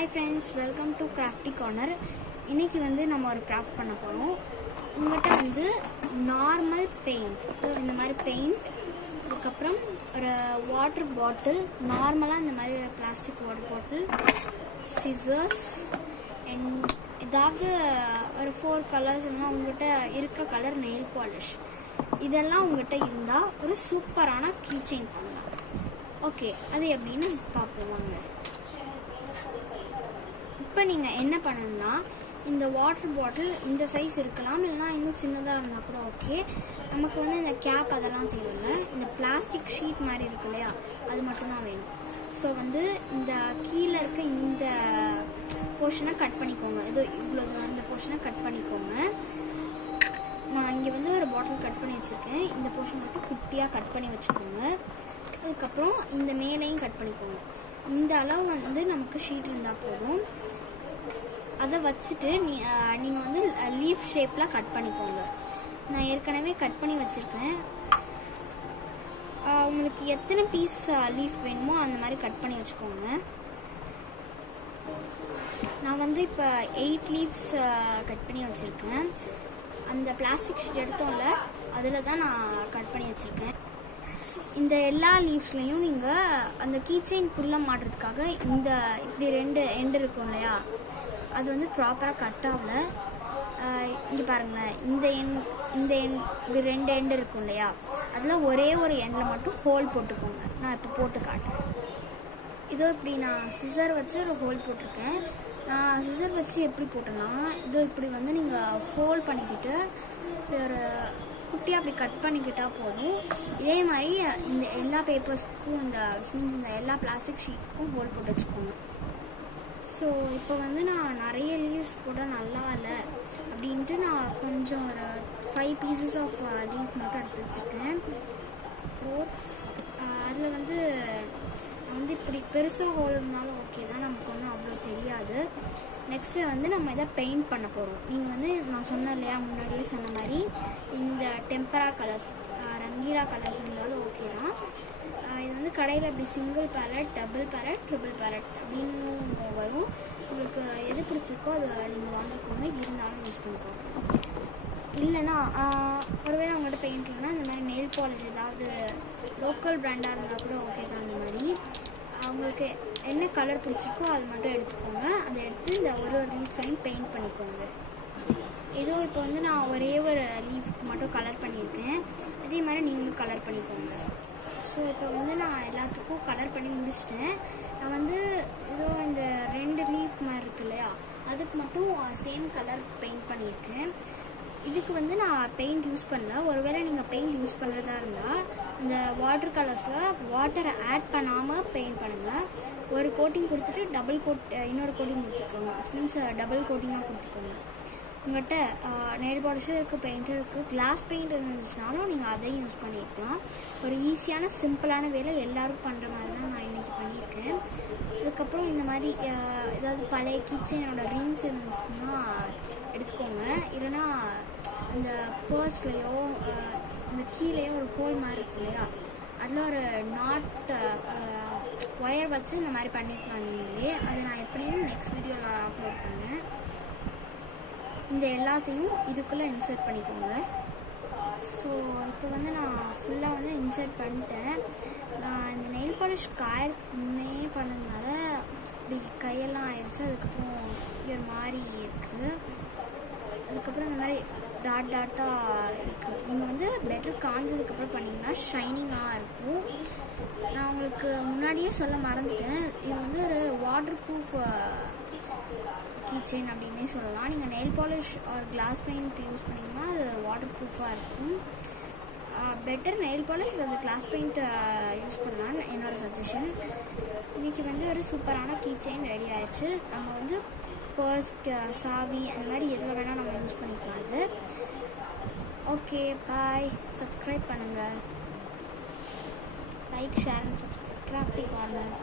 Hi friends, welcome to Crafty Corner. இன்னைக்கு வந்து நம்ம ஒரு கிராஃப்ட் பண்ண போறோம். உங்ககிட்ட வந்து நார்மல் பெயிண்ட், இந்த மாதிரி பெயிண்ட், அதுக்கு அப்புறம் ஒரு வாட்டர் பாட்டில், நார்மலா இந்த மாதிரி ஒரு plastic water bottle, scissors and ஏதாவது ஒரு 4 கலர்ஸ் இல்லைனா உங்ககிட்ட இருக்க கலர் நெயில் பாலிஷ், இதெல்லாம் உங்ககிட்ட இருந்தால் ஒரு சூப்பரான கீ செயின் பண்ணலாம். ஓகே, அது எப்படின்னு பார்ப்போம் வாங்க. இப்போ நீங்கள் என்ன பண்ணணும்னா, இந்த வாட்டர் பாட்டில் இந்த சைஸ் இருக்கலாம், இல்லைனா இன்னும் சின்னதாக இருந்தால் கூட ஓகே. நமக்கு வந்து இந்த கேப் அதெல்லாம் தேவையில்லை, இந்த பிளாஸ்டிக் ஷீட் மாதிரி இருக்கு இல்லையா, அது மட்டும்தான் வேணும். ஸோ வந்து இந்த கீழே இருக்க இந்த போர்ஷனை கட் பண்ணிக்கோங்க. இது இவ்வளோ இந்த போர்ஷனை கட் பண்ணிக்கோங்க. நான் இங்கே வந்து ஒரு பாட்டில் கட் பண்ணி வச்சுருக்கேன். இந்த போர்ஷன் மட்டும் குட்டியாக கட் பண்ணி வச்சுக்கோங்க. அதுக்கப்புறம் இந்த மேலையும் கட் பண்ணிக்கோங்க. இந்த அளவு வந்து நமக்கு ஷீட் இருந்தால் போதும். அதை வச்சுட்டு நீங்கள் வந்து லீஃப் ஷேப்பில் கட் பண்ணிக்கோங்க. நான் ஏற்கனவே கட் பண்ணி வச்சுருக்கேன். உங்களுக்கு எத்தனை பீஸ் லீஃப் வேணுமோ அந்த மாதிரி கட் பண்ணி வச்சுக்கோங்க. நான் வந்து இப்போ 8 லீவ்ஸ் கட் பண்ணி வச்சுருக்கேன். அந்த பிளாஸ்டிக் ஷீட் எடுத்தோம்ல, அதில் தான் நான் கட் பண்ணி வச்சுருக்கேன். இந்த எல்லா லீவ்ஸ்லையும் நீங்கள் அந்த கீ செயின்குள்ளே மாட்டுறதுக்காக இந்த இப்படி 2 எண்டு இருக்கும் இல்லையா, அது வந்து ப்ராப்பராக கட் ஆகல. இங்கே பாருங்களேன், இந்த எண் இப்படி 2 எண்டு இருக்கும் இல்லையா, அதில் ஒரே ஒரு எண்டில் மட்டும் ஹோல் போட்டுக்கோங்க. நான் இப்போ போட்டு காட்டுறேன். இதோ இப்படி நான் சிசர் வச்சு ஒரு ஹோல் போட்டிருக்கேன். நான் சிசர் வச்சு எப்படி போட்டேன்னா, இதோ இப்படி வந்து நீங்கள் ஃபோல்ட் பண்ணிக்கிட்டு ஒரு குட்டியாக அப்படி கட் பண்ணிக்கிட்டால் போதும். இதே மாதிரி இந்த எல்லா பேப்பர்ஸ்க்கும் இந்த எல்லா பிளாஸ்டிக் ஷீட்டுக்கும் ஹோல் போட்டு வச்சுக்கோங்க. ஸோ இப்போ வந்து நான் நிறைய லீவ்ஸ் போட்டால் நல்லா இல்லை அப்படின்ட்டு நான் கொஞ்சம் ஒரு 5 பீசஸ் ஆஃப் லீவ் மட்டும் எடுத்து வச்சுருக்கேன். 4 அதில் வந்து இப்படி பெருசாக ஹோல் இருந்தாலும் ஓகே தான், நமக்கு ஒன்றும் அவ்வளோ தெரியாது. நெக்ஸ்ட்டு வந்து நம்ம இதை பெயிண்ட் பண்ண போகிறோம். நீங்கள் வந்து நான் சொன்னேன் இல்லையா, முன்னாடியே சொன்ன மாதிரி இந்த டெம்பரா கலர்ஸ், ரங்கீலா கலர்ஸ் இருந்தாலும் ஓகே தான். இது வந்து கடையில் இப்படி single palette, double palette, triple palette அப்படின்னு வரும். உங்களுக்கு எது பிடிச்சிருக்கோ அதை நீங்கள் வாங்கிக்கோங்க, இருந்தாலும் யூஸ் பண்ணிக்கோங்க. இல்லைன்னா ஒருவேளை அவங்கள்ட்ட பெயிண்ட் இல்லைன்னா இந்த மாதிரி நெயில் பாலிஷ் ஏதாவது லோக்கல் பிராண்டாக இருந்தால் கூட ஓகே தான். அந்த மாதிரி அவங்களுக்கு என்ன கலர் பிடிச்சிருக்கோ அது மட்டும் எடுத்துக்கோங்க. அதை எடுத்து இந்த ஒரு லீஃப்லையும் பெயிண்ட் பண்ணிக்கோங்க. ஏதோ இப்போ வந்து நான் ஒரே ஒரு லீஃப்க்கு மட்டும் கலர் பண்ணியிருக்கேன். அதே மாதிரி நீங்களும் கலர் பண்ணிக்கோங்க. ஸோ இப்போ வந்து நான் எல்லாத்துக்கும் கலர் பண்ணி முடிச்சிட்டேன். நான் வந்து ஏதோ இந்த 2 லீஃப் மாதிரி இருக்கு இல்லையா, அதுக்கு மட்டும் சேம் கலர் பெயிண்ட் பண்ணியிருக்கேன். இதுக்கு வந்து நான் பெயிண்ட் யூஸ் பண்ணல. ஒருவேளை நீங்கள் பெயிண்ட் யூஸ் பண்ணுறதா இருந்தால் இந்த வாட்டர் கலர்ஸில் வாட்டரை ஆட் பண்ணாமல் பெயிண்ட் பண்ணுங்கள். ஒரு கோட்டிங் கொடுத்துட்டு இன்னொரு கோட்டிங் கொடுத்துக்கோங்க. மீன்ஸ் டபுள் கோட்டிங்காக கொடுத்துக்கோங்க. உங்கள்கிட்ட நெயில் பாலிஷும் இருக்குது, பெயிண்ட்டும் இருக்குது. கிளாஸ் பெயிண்ட் இருந்துச்சுனாலும் நீங்கள் அதையும் யூஸ் பண்ணிக்கலாம். ஒரு ஈஸியான சிம்பிளான வேலை எல்லோரும் பண்ணுற மாதிரி தான் நான் இன்றைக்கி பண்ணியிருக்கேன். அதுக்கப்புறம் இந்த மாதிரி ஏதாவது பழைய கிச்சனோட ரிங்ஸ் இருந்துச்சுன்னா எடுத்துக்கோங்க. இல்லைனா அந்த பர்ஸ்லேயோ இந்த கீழேயோ ஒரு ஹோல் மாதிரி இருக்கு இல்லையா, அதில் ஒரு நாட் ஒயர் வச்சு இந்த மாதிரி பண்ணிக்கலாம் நீங்களே. அதை நான் எப்படின்னு நெக்ஸ்ட் வீடியோவில் அப்லோட் பண்ணேன். இந்த எல்லாத்தையும் இதுக்குள்ளே இன்சர்ட் பண்ணிக்கோங்க. ஸோ இப்போ வந்து நான் ஃபுல்லாக வந்து இன்சர்ட் பண்ணிட்டேன். நான் இந்த நெயில் பாலிஷ் காயறதுக்கு முன்னே பண்ணதுனால இப்படி கையெல்லாம் ஆயிடுச்சு. அதுக்கப்புறம் ஒரு மாதிரி இருக்குது. அதுக்கப்புறம் இந்த மாதிரி டாட்டாக இருக்குது. நீங்கள் வந்து பெட்டர் காஞ்சதுக்கப்புறம் பண்ணிங்கன்னா ஷைனிங்காக இருக்கும். நான் உங்களுக்கு முன்னாடியே சொல்ல மறந்துட்டேன், இது வந்து ஒரு வாட்டர் ப்ரூஃப் கீ செயின் அப்படின்னே சொல்லலாம். நீங்கள் nail polish or glass paint use பண்ணிங்கன்னா அது வாட்டர் ப்ரூஃபாக இருக்கும். பெட்டர் நெயில் பாலிஷ் அல்லது கிளாஸ் பெயிண்ட் யூஸ் பண்ணலான்னு என்னோட சஜஷன். இன்றைக்கி வந்து ஒரு சூப்பரான கீ செயின் ரெடி ஆயிடுச்சு. நம்ம வந்து பர்ஸ், சாவி அந்த மாதிரி எதில் வேணால் நம்ம யூஸ் பண்ணிக்கலாம். அது ஓகே, பாய். சப்ஸ்கிரைப் பண்ணுங்கள். Like, share and subscribe. Crafty corner.